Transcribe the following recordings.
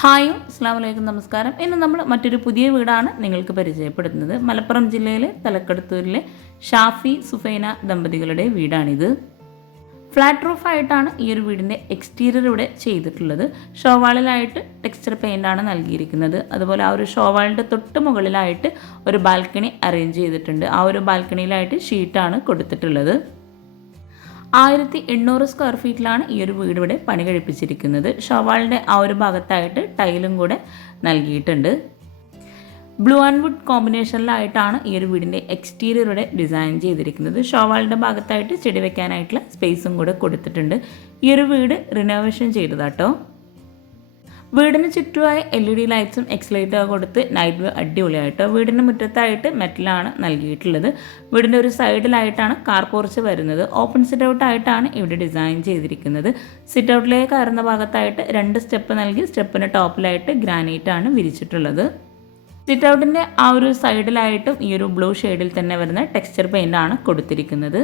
Hi അസ്സലാമു അലൈക്കും നമസ്കാരം. ഇന്ന് നമ്മൾ മറ്റൊരു പുതിയ വീടാണ് നിങ്ങൾക്ക് പരിചയപ്പെടുത്തുന്നത്. മലപ്പുറം ജില്ലയിലെ തലക്കടത്തൂരിലെ ഷാഫി സുഫൈന ദമ്പതികളുടെ വീടാണിത്. ഫ്ലാറ്റ് റൂഫായിട്ടാണ് ഈ ഒരു വീടിൻ്റെ എക്സ്റ്റീരിയർ ഇവിടെ ചെയ്തിട്ടുള്ളത്. ഷോവാളിലായിട്ട് ടെക്സ്ചർ പെയിൻ്റാണ് നൽകിയിരിക്കുന്നത്. അതുപോലെ ആ ഒരു ഷോവാളിൻ്റെ തൊട്ട് മുകളിലായിട്ട് ഒരു ബാൽക്കണി അറേഞ്ച് ചെയ്തിട്ടുണ്ട്. ആ ഒരു ബാൽക്കണിയിലായിട്ട് ഷീറ്റാണ് കൊടുത്തിട്ടുള്ളത്. 1800 സ്ക്വയർ ഫീറ്റിലാണ് ഈ ഒരു വീട് ഇവിടെ പണി കഴിപ്പിച്ചിരിക്കുന്നത്. ഷോവാളിൻ്റെ ആ ഒരു ഭാഗത്തായിട്ട് ടൈലും കൂടെ നൽകിയിട്ടുണ്ട്. ബ്ലൂ ആൻഡ് വുഡ് കോമ്പിനേഷനിലായിട്ടാണ് ഈ ഒരു വീടിൻ്റെ എക്സ്റ്റീരിയർ ഇവിടെ ഡിസൈൻ ചെയ്തിരിക്കുന്നത്. ഷോവാളിൻ്റെ ഭാഗത്തായിട്ട് ചെടി വെക്കാനായിട്ടുള്ള സ്പേസും കൂടെ കൊടുത്തിട്ടുണ്ട്. ഈ ഒരു വീട് റിനോവേഷൻ ചെയ്തതാട്ടോ. വീടിന് ചുറ്റുമായി LED ലൈറ്റ്സും എക്സ്ലൈറ്റൊക്കെ കൊടുത്ത് നൈറ്റ് വ്യൂ അടിപൊളിയായിട്ടോ. വീടിൻ്റെ മുറ്റത്തായിട്ട് മെറ്റലാണ് നൽകിയിട്ടുള്ളത്. വീടിൻ്റെ ഒരു സൈഡിലായിട്ടാണ് കാർ പോർച്ച് വരുന്നത്. ഓപ്പൺ സിറ്റ് ഔട്ടായിട്ടാണ് ഇവിടെ ഡിസൈൻ ചെയ്തിരിക്കുന്നത്. സിറ്റ് ഔട്ടിലേക്ക് കയറുന്ന ഭാഗത്തായിട്ട് 2 സ്റ്റെപ്പ് നൽകി സ്റ്റെപ്പിന് ടോപ്പിലായിട്ട് ഗ്രാനൈറ്റാണ് വിരിച്ചിട്ടുള്ളത്. സിറ്റ് ഔട്ടിൻ്റെ ആ ഒരു സൈഡിലായിട്ടും ഈ ഒരു ബ്ലൂ ഷെയ്ഡിൽ തന്നെ വരുന്ന ടെക്സ്ചർ പെയിൻ്റാണ് കൊടുത്തിരിക്കുന്നത്.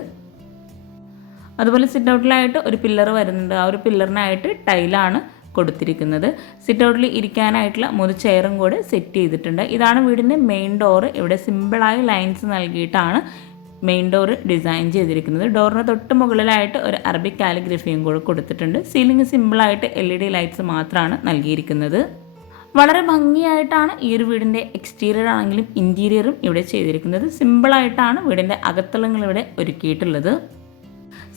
അതുപോലെ സിറ്റ് ഔട്ടിലായിട്ട് ഒരു പില്ലർ വരുന്നുണ്ട്. ആ ഒരു പില്ലറിനായിട്ട് ടൈലാണ് കൊടുത്തിരിക്കുന്നത്. സിറ്റ് ഔട്ടിൽ ഇരിക്കാനായിട്ടുള്ള 3 ചെയറും കൂടെ സെറ്റ് ചെയ്തിട്ടുണ്ട്. ഇതാണ് വീടിൻ്റെ മെയിൻ ഡോറ്. ഇവിടെ സിമ്പിളായ ലൈൻസ് നൽകിയിട്ടാണ് മെയിൻ ഡോറ് ഡിസൈൻ ചെയ്തിരിക്കുന്നത്. ഡോറിന് തൊട്ട് മുകളിലായിട്ട് ഒരു അറബിക് കാലിഗ്രഫിയും കൂടെ കൊടുത്തിട്ടുണ്ട്. സീലിംഗ് സിമ്പിളായിട്ട് LED ലൈറ്റ്സ് മാത്രമാണ് നൽകിയിരിക്കുന്നത്. വളരെ ഭംഗിയായിട്ടാണ് ഈ ഒരു വീടിൻ്റെ എക്സ്റ്റീരിയർ ആണെങ്കിലും ഇൻറ്റീരിയറും ഇവിടെ ചെയ്തിരിക്കുന്നത്. സിമ്പിളായിട്ടാണ് വീടിൻ്റെ അകത്തളങ്ങൾ ഇവിടെ ഒരുക്കിയിട്ടുള്ളത്.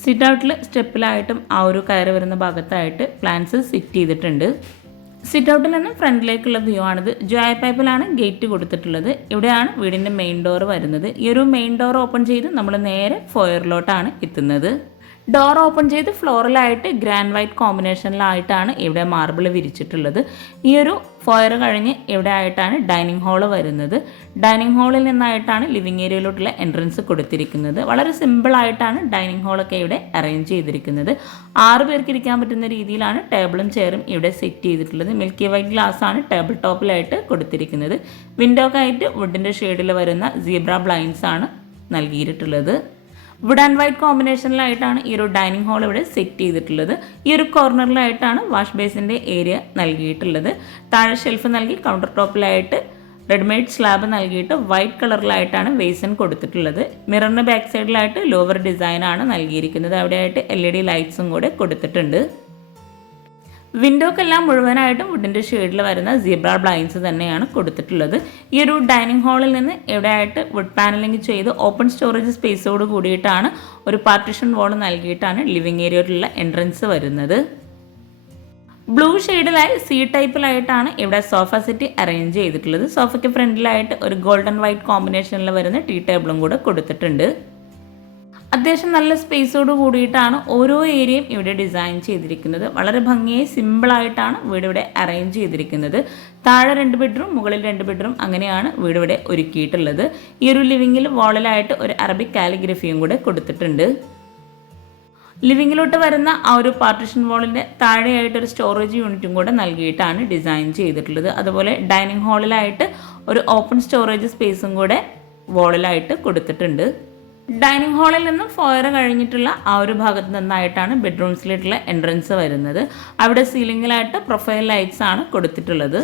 സിറ്റ് ഔട്ടിൽ സ്റ്റെപ്പിലായിട്ടും ആ ഒരു കയറി വരുന്ന ഭാഗത്തായിട്ട് പ്ലാന്റ്സ് സെറ്റ് ചെയ്തിട്ടുണ്ട്. സിറ്റ് ഔട്ടിൽ നിന്ന് ഫ്രണ്ടിലേക്കുള്ള വ്യൂ ആണിത്. ജോയ് പൈപ്പിലാണ് ഗേറ്റ് കൊടുത്തിട്ടുള്ളത്. ഇവിടെയാണ് വീടിൻ്റെ മെയിൻ ഡോർ വരുന്നത്. ഈ ഒരു മെയിൻ ഡോർ ഓപ്പൺ ചെയ്ത് നമ്മൾ നേരെ ഫോയറിലോട്ടാണ് എത്തുന്നത്. ഡോർ ഓപ്പൺ ചെയ്ത് ഫ്ലോറിലായിട്ട് ഗ്രാൻഡ് വൈറ്റ് കോമ്പിനേഷനിലായിട്ടാണ് ഇവിടെ മാർബിൾ വിരിച്ചിട്ടുള്ളത്. ഈ ഒരു ഫോയർ കഴിഞ്ഞ് ഇവിടെ ആയിട്ടാണ് ഡൈനിങ് ഹാള് വരുന്നത്. ഡൈനിങ് ഹാളിൽ നിന്നായിട്ടാണ് ലിവിങ് ഏരിയയിലോട്ടുള്ള എൻട്രൻസ് കൊടുത്തിരിക്കുന്നത്. വളരെ സിമ്പിളായിട്ടാണ് ഡൈനിങ് ഹാളൊക്കെ ഇവിടെ അറേഞ്ച് ചെയ്തിരിക്കുന്നത്. 6 പേർക്ക് ഇരിക്കാൻ പറ്റുന്ന രീതിയിലാണ് ടേബിളും ചെയറും ഇവിടെ സെറ്റ് ചെയ്തിട്ടുള്ളത്. മിൽക്കി വൈറ്റ് ഗ്ലാസ് ആണ് ടേബിൾ ടോപ്പിലായിട്ട് കൊടുത്തിരിക്കുന്നത്. വിൻഡോക്കായിട്ട് വുഡിൻ്റെ ഷെയ്ഡിൽ വരുന്ന സീബ്ര ബ്ലൈൻഡ്സ് ആണ് നൽകിയിട്ടുള്ളത്. വുഡ് ആൻഡ് വൈറ്റ് കോമ്പിനേഷനിലായിട്ടാണ് ഈ ഒരു ഡൈനിങ് ഹാൾ ഇവിടെ സെറ്റ് ചെയ്തിട്ടുള്ളത്. ഈ ഒരു കോർണറിലായിട്ടാണ് വാഷ് ബേസിൻ്റെ ഏരിയ നൽകിയിട്ടുള്ളത്. താഴെ ഷെൽഫ് നൽകി കൗണ്ടർ ടോപ്പിലായിട്ട് റെഡിമെയ്ഡ് സ്ലാബ് നൽകിയിട്ട് വൈറ്റ് കളറിലായിട്ടാണ് ബേസിൻ കൊടുത്തിട്ടുള്ളത്. മിററിന് ബാക്ക് സൈഡിലായിട്ട് ലോവർ ഡിസൈനാണ് നൽകിയിരിക്കുന്നത്. അവിടെയായിട്ട് LED ലൈറ്റ്സും കൂടെ കൊടുത്തിട്ടുണ്ട്. വിൻഡോക്കെല്ലാം മുഴുവനായിട്ടും വുഡിൻ്റെ ഷെയ്ഡിൽ വരുന്ന സീബ്ര ബ്ലൈൻഡ്സ് തന്നെയാണ് കൊടുത്തിട്ടുള്ളത്. ഈ ഒരു ഡൈനിങ് ഹാളിൽ നിന്ന് എവിടെയായിട്ട് വുഡ് പാനലിംഗ് ചെയ്ത് ഓപ്പൺ സ്റ്റോറേജ് സ്പേസോട് കൂടിയിട്ടാണ് ഒരു പാർട്ടീഷൻ വാൾ നൽകിയിട്ടാണ് ലിവിങ് ഏരിയയിലുള്ള എൻട്രൻസ് വരുന്നത്. ബ്ലൂ ഷെയ്ഡിലായി C ടൈപ്പിലായിട്ടാണ് ഇവിടെ സോഫ സെറ്റ് അറേഞ്ച് ചെയ്തിട്ടുള്ളത്. സോഫയ്ക്ക് ഫ്രണ്ടിലായിട്ട് ഒരു ഗോൾഡൻ വൈറ്റ് കോമ്പിനേഷനിൽ വരുന്ന ടീ ടേബിളും കൂടെ കൊടുത്തിട്ടുണ്ട്. അത്യാവശ്യം നല്ല സ്പേസോട് കൂടിയിട്ടാണ് ഓരോ ഏരിയയും ഇവിടെ ഡിസൈൻ ചെയ്തിരിക്കുന്നത്. വളരെ ഭംഗിയായി സിമ്പിളായിട്ടാണ് വീട് ഇവിടെ അറേഞ്ച് ചെയ്തിരിക്കുന്നത്. താഴെ 2 ബെഡ്റൂം, മുകളിൽ 2 ബെഡ്റൂം, അങ്ങനെയാണ് വീട് ഇവിടെ ഒരുക്കിയിട്ടുള്ളത്. ഈ ഒരു ലിവിങ്ങിൽ വാളിലായിട്ട് ഒരു അറബിക് കാലിഗ്രഫിയും കൂടെ കൊടുത്തിട്ടുണ്ട്. ലിവിങ്ങിലോട്ട് വരുന്ന ആ ഒരു പാർട്ടീഷൻ വാളിൻ്റെ താഴെയായിട്ടൊരു സ്റ്റോറേജ് യൂണിറ്റും കൂടെ നൽകിയിട്ടാണ് ഡിസൈൻ ചെയ്തിട്ടുള്ളത്. അതുപോലെ ഡൈനിങ് ഹാളിലായിട്ട് ഒരു ഓപ്പൺ സ്റ്റോറേജ് സ്പേസും കൂടെ വാളിലായിട്ട് കൊടുത്തിട്ടുണ്ട്. ഡൈനിങ് ഹാളിൽ നിന്നും ഫോയർ കഴിഞ്ഞിട്ടുള്ള ആ ഒരു ഭാഗത്ത് നിന്നായിട്ടാണ് ബെഡ്റൂംസിലേക്കുള്ള എൻട്രൻസ് വരുന്നത്. അവിടെ സീലിങ്ങിലായിട്ട് പ്രൊഫൈൽ ലൈറ്റ്സ് ആണ് കൊടുത്തിട്ടുള്ളത്.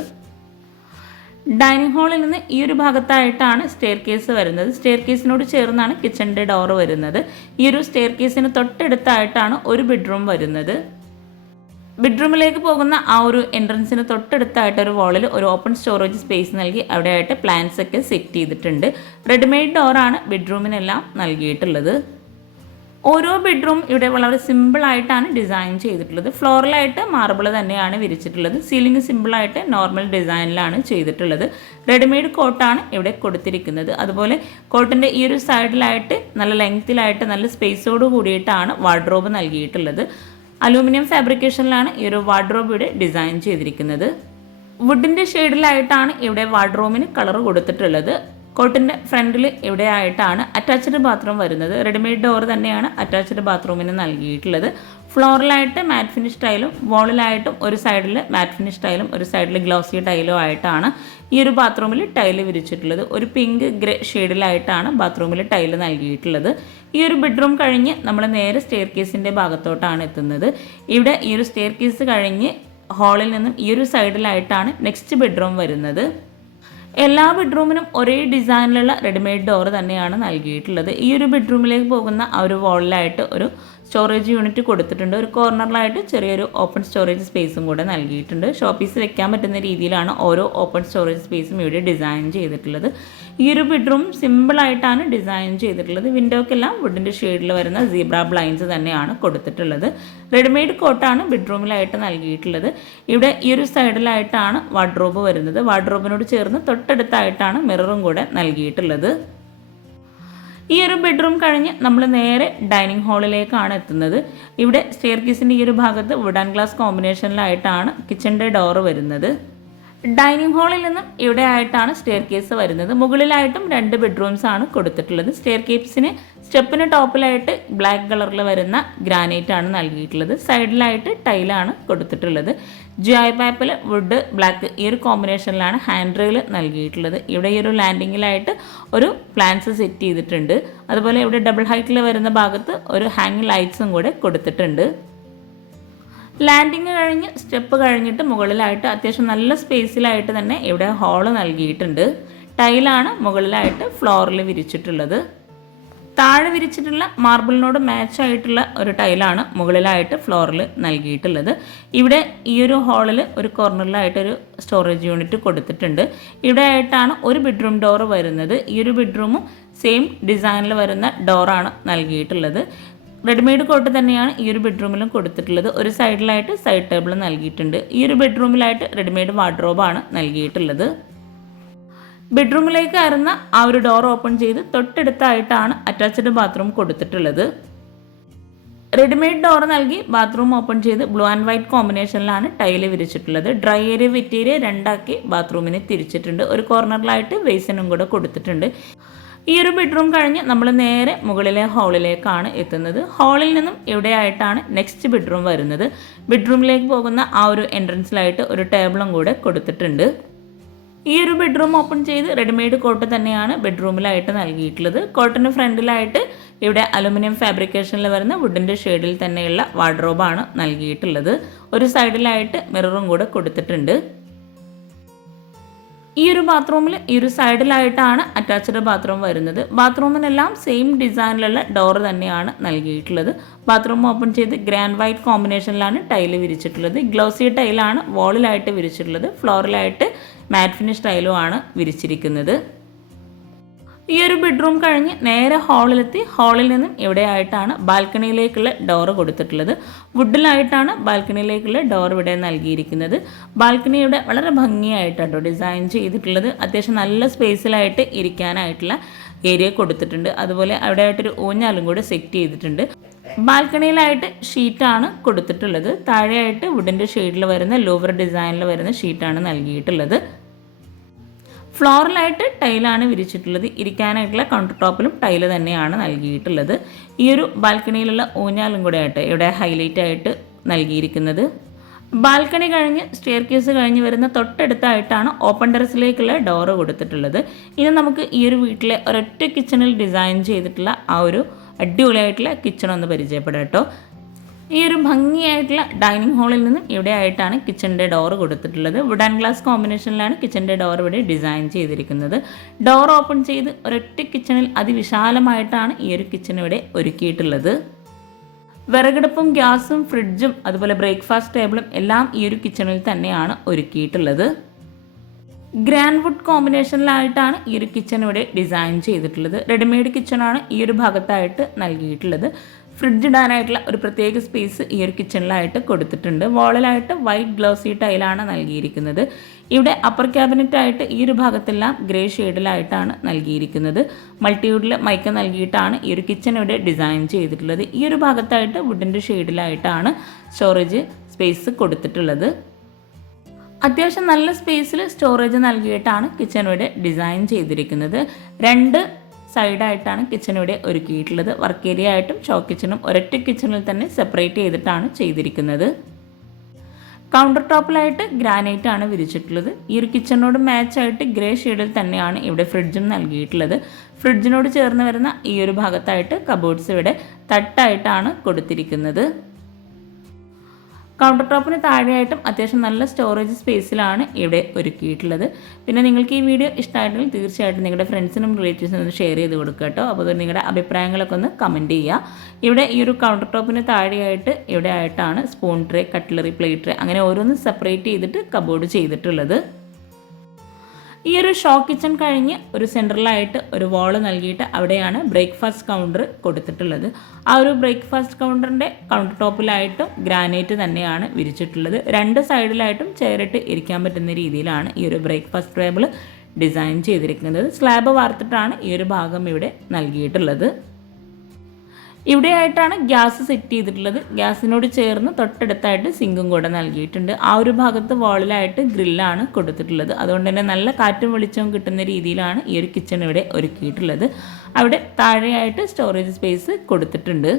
ഡൈനിങ് ഹാളിൽ നിന്ന് ഈ ഒരു ഭാഗത്തായിട്ടാണ് സ്റ്റെയർ കേസ് വരുന്നത്. സ്റ്റെയർ കേസിനോട് ചേർന്നാണ് കിച്ചണിൻ്റെ ഡോർ വരുന്നത്. ഈ ഒരു സ്റ്റെയർ കേസിന് തൊട്ടടുത്തായിട്ടാണ് ഒരു ബെഡ്റൂം വരുന്നത്. ബെഡ്റൂമിലേക്ക് പോകുന്ന ആ ഒരു എൻട്രൻസിന് തൊട്ടടുത്തായിട്ട് ഒരു വാളിൽ ഒരു ഓപ്പൺ സ്റ്റോറേജ് സ്പേസ് നൽകി അവിടെയായിട്ട് പ്ലാന്റ്സ് ഒക്കെ സെറ്റ് ചെയ്തിട്ടുണ്ട്. റെഡിമെയ്ഡ് ഡോറാണ് ബെഡ്റൂമിനെല്ലാം നൽകിയിട്ടുള്ളത്. ഓരോ ബെഡ്റൂം ഇവിടെ വളരെ സിമ്പിളായിട്ടാണ് ഡിസൈൻ ചെയ്തിട്ടുള്ളത്. ഫ്ലോറിലായിട്ട് മാർബിൾ തന്നെയാണ് വിരിച്ചിട്ടുള്ളത്. സീലിംഗ് സിമ്പിളായിട്ട് നോർമൽ ഡിസൈനിലാണ് ചെയ്തിട്ടുള്ളത്. റെഡിമെയ്ഡ് കോട്ടാണ് ഇവിടെ കൊടുത്തിരിക്കുന്നത്. അതുപോലെ കോട്ടിൻ്റെ ഈ ഒരു സൈഡിലായിട്ട് നല്ല ലെങ്ത്തിലായിട്ട് നല്ല സ്പേസോട് കൂടിയിട്ടാണ് വാർഡ്രോബ് നൽകിയിട്ടുള്ളത്. അലൂമിനിയം ഫാബ്രിക്കേഷനിലാണ് ഈ ഒരു വാർഡ്രോബ് ഇവിടെ ഡിസൈൻ ചെയ്തിരിക്കുന്നത്. വുഡിൻ്റെ ഷെയ്ഡിലായിട്ടാണ് ഇവിടെ വാർഡ്രോബിന് കളർ കൊടുത്തിട്ടുള്ളത്. കോട്ടിൻ്റെ ഫ്രണ്ടിൽ ഇവിടെയായിട്ടാണ് അറ്റാച്ച്ഡ് ബാത്റൂം വരുന്നത്. റെഡിമെയ്ഡ് ഡോർ തന്നെയാണ് അറ്റാച്ച്ഡ് ബാത്റൂമിന് നൽകിയിട്ടുള്ളത്. ഫ്ലോറിലായിട്ട് മാറ്റ് ഫിനിഷ് ടൈലും വോളിലായിട്ടും ഒരു സൈഡിൽ മാറ്റ് ഫിനിഷ് ടൈലും ഒരു സൈഡിൽ ഗ്ലോസി ടൈലും ആയിട്ടാണ് ഈ ഒരു ബാത്റൂമിൽ ടൈല് വിരിച്ചിട്ടുള്ളത്. ഒരു പിങ്ക് ഗ്രേ ഷെയ്ഡിലായിട്ടാണ് ബാത്റൂമിൽ ടൈല് നൽകിയിട്ടുള്ളത്. ഈ ഒരു ബെഡ്റൂം കഴിഞ്ഞ് നമ്മൾ നേരെ സ്റ്റെയർ കേസിൻ്റെ ഭാഗത്തോട്ടാണ് എത്തുന്നത്. ഇവിടെ ഈ ഒരു സ്റ്റെയർ കേസ് കഴിഞ്ഞ് ഹാളിൽ നിന്നും ഈ ഒരു സൈഡിലായിട്ടാണ് നെക്സ്റ്റ് ബെഡ്റൂം വരുന്നത്. എല്ലാ ബെഡ്റൂമിനും ഒരേ ഡിസൈനിലുള്ള റെഡിമെയ്ഡ് ഡോർ തന്നെയാണ് നൽകിയിട്ടുള്ളത്. ഈ ഒരു ബെഡ്റൂമിലേക്ക് പോകുന്ന ആ ഒരു വാളിലായിട്ട് ഒരു സ്റ്റോറേജ് യൂണിറ്റ് കൊടുത്തിട്ടുണ്ട്. ഒരു കോർണറിലായിട്ട് ചെറിയൊരു ഓപ്പൺ സ്റ്റോറേജ് സ്പേസും കൂടെ നൽകിയിട്ടുണ്ട്. ഷോപ്പീസ് വെക്കാൻ പറ്റുന്ന രീതിയിലാണ് ഓരോ ഓപ്പൺ സ്റ്റോറേജ് സ്പേസും ഇവിടെ ഡിസൈൻ ചെയ്തിട്ടുള്ളത്. ഈ ഒരു ബെഡ്റൂം സിമ്പിളായിട്ടാണ് ഡിസൈൻ ചെയ്തിട്ടുള്ളത്. വിൻഡോക്കെല്ലാം വുഡിൻ്റെ ഷെയ്ഡിൽ വരുന്ന സീബ്ര ബ്ലൈൻഡ്സ് തന്നെയാണ് കൊടുത്തിട്ടുള്ളത്. റെഡിമെയ്ഡ് കോട്ടാണ് ബെഡ്റൂമിലായിട്ട് നൽകിയിട്ടുള്ളത്. ഇവിടെ ഈ ഒരു സൈഡിലായിട്ടാണ് വാർഡ്രോബ് വരുന്നത്. വാർഡ്രോബിനോട് ചേർന്ന് തൊട്ടടുത്തായിട്ടാണ് മിററും കൂടെ നൽകിയിട്ടുള്ളത്. ഈ ഒരു ബെഡ്റൂം കഴിഞ്ഞ് നമ്മൾ നേരെ ഡൈനിങ് ഹാളിലേക്കാണ് എത്തുന്നത്. ഇവിടെ സ്റ്റെയർ കേസിൻ്റെ ഈ ഒരു ഭാഗത്ത് വുഡ് ആൻഡ് ഗ്ലാസ് കോമ്പിനേഷനിലായിട്ടാണ് കിച്ചൻ്റെ ഡോറ് വരുന്നത്. ഡൈനിങ് ഹാളിൽ നിന്നും ഇവിടെ ആയിട്ടാണ് സ്റ്റെയർ കേസ് വരുന്നത്. മുകളിലായിട്ടും 2 ബെഡ്റൂംസ് ആണ് കൊടുത്തിട്ടുള്ളത്. സ്റ്റെയർ കേസിന് സ്റ്റെപ്പിന് ടോപ്പിലായിട്ട് ബ്ലാക്ക് കളറിൽ വരുന്ന ഗ്രാനൈറ്റ് ആണ് നൽകിയിട്ടുള്ളത്. സൈഡിലായിട്ട് ടൈലാണ് കൊടുത്തിട്ടുള്ളത്. GI പൈപ്പിൽ വുഡ് ബ്ലാക്ക് ഈ ഒരു കോമ്പിനേഷനിലാണ് ഹാൻഡ് റെയിൽ നൽകിയിട്ടുള്ളത്. ഇവിടെ ഈ ഒരു ലാൻഡിങ്ങിലായിട്ട് ഒരു പ്ലാന്റ്സ് സെറ്റ് ചെയ്തിട്ടുണ്ട്. അതുപോലെ ഇവിടെ ഡബിൾ ഹൈറ്റിൽ വരുന്ന ഭാഗത്ത് ഒരു ഹാങ്ങിങ് ലൈറ്റ്സും കൂടെ കൊടുത്തിട്ടുണ്ട്. ലാൻഡിങ് കഴിഞ്ഞ് സ്റ്റെപ്പ് കഴിഞ്ഞിട്ട് മുകളിലായിട്ട് അത്യാവശ്യം നല്ല സ്പേസിലായിട്ട് തന്നെ ഇവിടെ ഹാള് നൽകിയിട്ടുണ്ട്. ടൈലാണ് മുകളിലായിട്ട് ഫ്ലോറിൽ വിരിച്ചിട്ടുള്ളത്. താഴെ വിരിച്ചിട്ടുള്ള മാർബിളിനോട് മാച്ച് ആയിട്ടുള്ള ഒരു ടൈലാണ് മുകളിലായിട്ട് ഫ്ലോറിൽ നൽകിയിട്ടുള്ളത്. ഇവിടെ ഈ ഒരു ഹാളിൽ ഒരു കോർണറിലായിട്ടൊരു സ്റ്റോറേജ് യൂണിറ്റ് കൊടുത്തിട്ടുണ്ട്. ഇവിടെ ആയിട്ടാണ് ഒരു ബെഡ്റൂം ഡോർ വരുന്നത്. ഈ ഒരു ബെഡ്റൂമും സെയിം ഡിസൈനിൽ വരുന്ന ഡോറാണ് നൽകിയിട്ടുള്ളത്. റെഡിമെയ്ഡ് കോട്ട് തന്നെയാണ് ഈ ഒരു ബെഡ്റൂമിലും കൊടുത്തിട്ടുള്ളത്. ഒരു സൈഡിലായിട്ട് സൈഡ് ടേബിൾ നൽകിയിട്ടുണ്ട്. ഈ ഒരു ബെഡ്റൂമിലായിട്ട് റെഡിമെയ്ഡ് വാർഡ്രോബാണ് നൽകിയിട്ടുള്ളത്. ബെഡ്റൂമിലേക്ക് കയറുന്ന ആ ഒരു ഡോർ ഓപ്പൺ ചെയ്ത് തൊട്ടടുത്തായിട്ടാണ് അറ്റാച്ച്ഡ് ബാത്റൂം കൊടുത്തിട്ടുള്ളത്. റെഡിമെയ്ഡ് ഡോർ നൽകി ബാത്റൂം ഓപ്പൺ ചെയ്ത് ബ്ലൂ ആൻഡ് വൈറ്റ് കോമ്പിനേഷനിലാണ് ടൈല് വിരിച്ചിട്ടുള്ളത്. ഡ്രൈ ഏരിയ വെറ്റ് ഏരിയ 2 ബാത്റൂമിനെ തിരിച്ചിട്ടുണ്ട്. ഒരു കോർണറിലായിട്ട് ബേസിനും കൂടെ കൊടുത്തിട്ടുണ്ട്. ഈ ഒരു ബെഡ്റൂം കഴിഞ്ഞ് നമ്മൾ നേരെ മുകളിലെ ഹാളിലേക്കാണ് എത്തുന്നത്. ഹാളിൽ നിന്നും ഇവിടെയായിട്ടാണ് നെക്സ്റ്റ് ബെഡ്റൂം വരുന്നത്. ബെഡ്റൂമിലേക്ക് പോകുന്ന ആ ഒരു എൻട്രൻസിലായിട്ട് ഒരു ടേബിളും കൂടെ കൊടുത്തിട്ടുണ്ട്. ഈ ഒരു ബെഡ്റൂം ഓപ്പൺ ചെയ്ത് റെഡിമെയ്ഡ് കോട്ട് തന്നെയാണ് ബെഡ്റൂമിലായിട്ട് നൽകിയിട്ടുള്ളത്. കോട്ടിന് ഫ്രണ്ടിലായിട്ട് ഇവിടെ അലുമിനിയം ഫാബ്രിക്കേഷനിൽ വരുന്ന വുഡിൻ്റെ ഷെയ്ഡിൽ തന്നെയുള്ള വാർഡ്രോബാണ് നൽകിയിട്ടുള്ളത്. ഒരു സൈഡിലായിട്ട് മിററും കൂടെ കൊടുത്തിട്ടുണ്ട്. ഈ ഒരു ബാത്റൂമിൽ ഈ ഒരു സൈഡിലായിട്ടാണ് അറ്റാച്ച്ഡ് ബാത്റൂം വരുന്നത്. ബാത്റൂമിനെല്ലാം സെയിം ഡിസൈനിലുള്ള ഡോർ തന്നെയാണ് നൽകിയിട്ടുള്ളത്. ബാത്റൂം ഓപ്പൺ ചെയ്ത് ഗ്രാൻഡ് വൈറ്റ് കോമ്പിനേഷനിലാണ് ടൈല് വിരിച്ചിട്ടുള്ളത്. ഗ്ലോസി ടൈലാണ് വോളിലായിട്ട് വിരിച്ചിട്ടുള്ളത്. ഫ്ലോറിലായിട്ട് മാറ്റ് ഫിനിഷ് ടൈലും ആണ് വിരിച്ചിരിക്കുന്നത്. ഈ ഒരു ബെഡ്റൂം കഴിഞ്ഞ് നേരെ ഹാളിലെത്തി ഹാളിൽ നിന്നും ഇവിടെയായിട്ടാണ് ബാൽക്കണിയിലേക്കുള്ള ഡോറ് കൊടുത്തിട്ടുള്ളത്. വുഡിലായിട്ടാണ് ബാൽക്കണിയിലേക്കുള്ള ഡോർ ഇവിടെ നൽകിയിരിക്കുന്നത്. ബാൽക്കണിയുടെ വളരെ ഭംഗിയായിട്ടോ ഡിസൈൻ ചെയ്തിട്ടുള്ളത്. അത്യാവശ്യം നല്ല സ്പേസിലായിട്ട് ഇരിക്കാനായിട്ടുള്ള ഏരിയ കൊടുത്തിട്ടുണ്ട്. അതുപോലെ അവിടെ ആയിട്ടൊരു ഊഞ്ഞാലും കൂടെ സെറ്റ് ചെയ്തിട്ടുണ്ട്. ബാൽക്കണിയിലായിട്ട് ഷീറ്റാണ് കൊടുത്തിട്ടുള്ളത്. താഴെയായിട്ട് വുഡിൻ്റെ ഷെയ്ഡിൽ വരുന്ന ലൂവർ ഡിസൈനിൽ വരുന്ന ഷീറ്റാണ് നൽകിയിട്ടുള്ളത്. ഫ്ലോറിലായിട്ട് ടൈലാണ് വിരിച്ചിട്ടുള്ളത്. ഇരിക്കാനായിട്ടുള്ള കൗണ്ടർ ടോപ്പിലും ടൈല് തന്നെയാണ് നൽകിയിട്ടുള്ളത്. ഈ ഒരു ബാൽക്കണിയിലുള്ള ഊഞ്ഞാലും കൂടെ ആയിട്ട് ഇവിടെ ഹൈലൈറ്റ് ആയിട്ട് നൽകിയിരിക്കുന്നത്. ബാൽക്കണി കഴിഞ്ഞ് സ്റ്റെയർ കേസ് കഴിഞ്ഞ് വരുന്ന തൊട്ടടുത്തായിട്ടാണ് ഓപ്പൺ ടെറസിലേക്കുള്ള ഡോറ് കൊടുത്തിട്ടുള്ളത്. ഇനി നമുക്ക് ഈ ഒരു വീട്ടിലെ ഒരൊറ്റ കിച്ചണിൽ ഡിസൈൻ ചെയ്തിട്ടുള്ള ആ ഒരു അടിപൊളിയായിട്ടുള്ള കിച്ചൺ ഒന്ന് പരിചയപ്പെടാം കേട്ടോ. ഈ ഒരു ഭംഗിയായിട്ടുള്ള ഡൈനിങ് ഹാളിൽ നിന്നും ഇവിടെ ആയിട്ടാണ് കിച്ചൻ്റെ ഡോർ കൊടുത്തിട്ടുള്ളത്. വുഡ് ആൻഡ് ഗ്ലാസ് കോമ്പിനേഷനിലാണ് കിച്ചൻ്റെ ഡോർ ഇവിടെ ഡിസൈൻ ചെയ്തിരിക്കുന്നത്. ഡോർ ഓപ്പൺ ചെയ്ത് ഒരൊറ്റ കിച്ചണിൽ അതിവിശാലമായിട്ടാണ് ഈ ഒരു കിച്ചൺ ഇവിടെ ഒരുക്കിയിട്ടുള്ളത്. വിറകടുപ്പും ഗ്യാസും ഫ്രിഡ്ജും അതുപോലെ ബ്രേക്ക്ഫാസ്റ്റ് ടേബിളും എല്ലാം ഈ ഒരു കിച്ചണിൽ തന്നെയാണ് ഒരുക്കിയിട്ടുള്ളത്. ഗ്രാൻഡ് വുഡ് കോമ്പിനേഷനിലായിട്ടാണ് ഈ ഒരു കിച്ചൺ ഇവിടെ ഡിസൈൻ ചെയ്തിട്ടുള്ളത്. റെഡിമെയ്ഡ് കിച്ചണാണ് ഈ ഒരു ഭാഗത്തായിട്ട് നൽകിയിട്ടുള്ളത്. ഫ്രിഡ്ജ് ഇടാനായിട്ടുള്ള ഒരു പ്രത്യേക സ്പേസ് ഈ ഒരു കിച്ചണിലായിട്ട് കൊടുത്തിട്ടുണ്ട്. വാളിലായിട്ട് വൈറ്റ് ഗ്ലോസി ടൈലാണ് നൽകിയിരിക്കുന്നത്. ഇവിടെ അപ്പർ ക്യാബിനറ്റായിട്ട് ഈ ഒരു ഭാഗത്തെല്ലാം ഗ്രേ ഷെയ്ഡിലായിട്ടാണ് നൽകിയിരിക്കുന്നത്. മൾട്ടിവുഡിൽ മൈക്ക നൽകിയിട്ടാണ് ഈ ഒരു കിച്ചൺ ഇവിടെ ഡിസൈൻ ചെയ്തിട്ടുള്ളത്. ഈ ഒരു ഭാഗത്തായിട്ട് വുഡിൻ്റെ ഷെയ്ഡിലായിട്ടാണ് സ്റ്റോറേജ് സ്പേസ് കൊടുത്തിട്ടുള്ളത്. അത്യാവശ്യം നല്ല സ്പേസിൽ സ്റ്റോറേജ് നൽകിയിട്ടാണ് കിച്ചൺ ഇവിടെ ഡിസൈൻ ചെയ്തിരിക്കുന്നത്. 2 സൈഡായിട്ടാണ് കിച്ചൺ ഇവിടെ ഒരുക്കിയിട്ടുള്ളത്. വർക്ക് ഏരിയ ആയിട്ടും ഷോ കിച്ചണും ഒരൊറ്റ കിച്ചണിൽ തന്നെ സെപ്പറേറ്റ് ചെയ്തിട്ടാണ് ചെയ്തിരിക്കുന്നത്. കൗണ്ടർ ടോപ്പിലായിട്ട് ഗ്രാനൈറ്റ് ആണ് വിരിച്ചിട്ടുള്ളത്. ഈ ഒരു കിച്ചണിനോട് മാച്ചായിട്ട് ഗ്രേ ഷെയ്ഡിൽ തന്നെയാണ് ഇവിടെ ഫ്രിഡ്ജും നൽകിയിട്ടുള്ളത്. ഫ്രിഡ്ജിനോട് ചേർന്ന് വരുന്ന ഈ ഒരു ഭാഗത്തായിട്ട് കബോർഡ്സ് ഇവിടെ തട്ടായിട്ടാണ് കൊടുത്തിരിക്കുന്നത്. കൗണ്ടർ ടോപ്പിന് താഴെയായിട്ടും അത്യാവശ്യം നല്ല സ്റ്റോറേജ് സ്പേസിലാണ് ഇവിടെ ഒരുക്കിയിട്ടുള്ളത്. പിന്നെ നിങ്ങൾക്ക് ഈ വീഡിയോ ഇഷ്ടമായിട്ടുണ്ടെങ്കിൽ തീർച്ചയായിട്ടും നിങ്ങളുടെ ഫ്രണ്ട്സിനും റിലേറ്റീവ്സിനും ഒന്ന് ഷെയർ ചെയ്ത് കൊടുക്കുക കേട്ടോ. അപ്പോൾ നിങ്ങളുടെ അഭിപ്രായങ്ങളൊക്കെ ഒന്ന് കമൻറ്റ് ചെയ്യുക. ഇവിടെ ഈ ഒരു കൗണ്ടർ ടോപ്പിന് താഴെയായിട്ട് ഇവിടെ ആയിട്ടാണ് spoon tray, cutlery, plate tray അങ്ങനെ ഓരോന്ന് സെപ്പറേറ്റ് ചെയ്തിട്ട് കബോർഡ് ചെയ്തിട്ടുള്ളത്. ഈ ഒരു ഷോ കിച്ചൺ കഴിഞ്ഞ് ഒരു സെൻട്രലായിട്ട് ഒരു വാൾ നൽകിയിട്ട് അവിടെയാണ് ബ്രേക്ക്ഫാസ്റ്റ് കൗണ്ടർ കൊടുത്തിട്ടുള്ളത്. ആ ഒരു ബ്രേക്ക്ഫാസ്റ്റ് കൗണ്ടറിൻ്റെ കൗണ്ടർ ടോപ്പിലായിട്ടും ഗ്രാനൈറ്റ് തന്നെയാണ് വിരിച്ചിട്ടുള്ളത്. 2 സൈഡിലായിട്ടും ചെയറിട്ട് ഇരിക്കാൻ പറ്റുന്ന രീതിയിലാണ് ഈ ഒരു ബ്രേക്ക്ഫാസ്റ്റ് ടേബിൾ ഡിസൈൻ ചെയ്തിരിക്കുന്നത്. സ്ലാബ് വാർത്തിട്ടാണ് ഈ ഒരു ഭാഗം ഇവിടെ നൽകിയിട്ടുള്ളത്. ഇവിടെയായിട്ടാണ് ഗ്യാസ് സെറ്റ് ചെയ്തിട്ടുള്ളത്. ഗ്യാസിനോട് ചേർന്ന് തൊട്ടടുത്തായിട്ട് സിങ്കും കൂടെ നൽകിയിട്ടുണ്ട്. ആ ഒരു ഭാഗത്ത് വാളിലായിട്ട് ഗ്രില്ലാണ് കൊടുത്തിട്ടുള്ളത്. അതുകൊണ്ട് തന്നെ നല്ല കാറ്റും വെളിച്ചവും കിട്ടുന്ന രീതിയിലാണ് ഈ ഒരു കിച്ചൺ ഇവിടെ ഒരുക്കിയിട്ടുള്ളത്. അവിടെ താഴെയായിട്ട് സ്റ്റോറേജ് സ്പേസ് കൊടുത്തിട്ടുണ്ട്.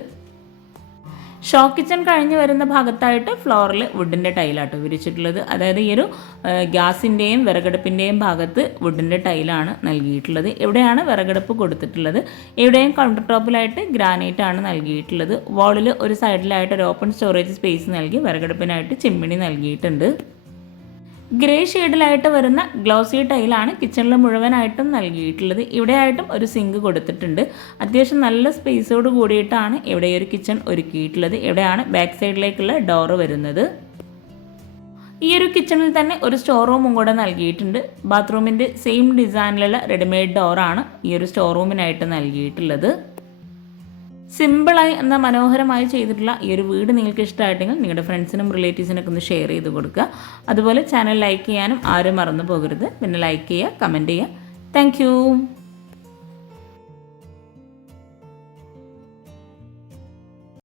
ഷോ കിച്ചൺ കഴിഞ്ഞ് വരുന്ന ഭാഗത്തായിട്ട് ഫ്ലോറിൽ വുഡിൻ്റെ ടൈലാട്ടോ വിരിച്ചിട്ടുള്ളത്. അതായത് ഈ ഒരു ഗ്യാസിൻ്റെയും വിറകടുപ്പിൻ്റെയും ഭാഗത്ത് വുഡിൻ്റെ ടൈലാണ് നൽകിയിട്ടുള്ളത്. എവിടെയാണ് വിറകടുപ്പ് കൊടുത്തിട്ടുള്ളത്. എവിടെയും കൗണ്ടർ ടോപ്പിലായിട്ട് ഗ്രാനൈറ്റ് ആണ് നൽകിയിട്ടുള്ളത്. വാളിൽ ഒരു സൈഡിലായിട്ട് ഒരു ഓപ്പൺ സ്റ്റോറേജ് സ്പേസ് നൽകി വിറകടുപ്പിനായിട്ട് ചിമ്മിണി നൽകിയിട്ടുണ്ട്. ഗ്രേ ഷെയ്ഡിലായിട്ട് വരുന്ന ഗ്ലോസി ടൈലാണ് കിച്ചണിൽ മുഴുവനായിട്ടും നൽകിയിട്ടുള്ളത്. ഇവിടെയായിട്ടും ഒരു സിങ്ക് കൊടുത്തിട്ടുണ്ട്. അത്യാവശ്യം നല്ല സ്പേസോട് കൂടിയിട്ടാണ് ഇവിടെ ഒരു കിച്ചൺ ഒരുക്കിയിട്ടുള്ളത്. ഇവിടെയാണ് ബാക്ക് സൈഡിലേക്കുള്ള ഡോറ് വരുന്നത്. ഈ ഒരു കിച്ചണിൽ തന്നെ ഒരു സ്റ്റോർ റൂമും കൂടെ നൽകിയിട്ടുണ്ട്. ബാത്റൂമിൻ്റെ സെയിം ഡിസൈനിലുള്ള റെഡിമെയ്ഡ് ഡോറാണ് ഈ ഒരു സ്റ്റോർ റൂമിനായിട്ട് നൽകിയിട്ടുള്ളത്. സിമ്പിളായി എന്നാൽ മനോഹരമായി ചെയ്തിട്ടുള്ള ഈ ഒരു വീട് നിങ്ങൾക്ക് ഇഷ്ടമായിട്ടെങ്കിൽ നിങ്ങളുടെ ഫ്രണ്ട്സിനും റിലേറ്റീവ്സിനൊക്കെ ഒന്ന് ഷെയർ ചെയ്ത് കൊടുക്കുക. അതുപോലെ ചാനൽ ലൈക്ക് ചെയ്യാനും ആരും മറന്നു പോകരുത്. പിന്നെ ലൈക്ക് ചെയ്യുക, കമൻറ്റ് ചെയ്യുക. താങ്ക്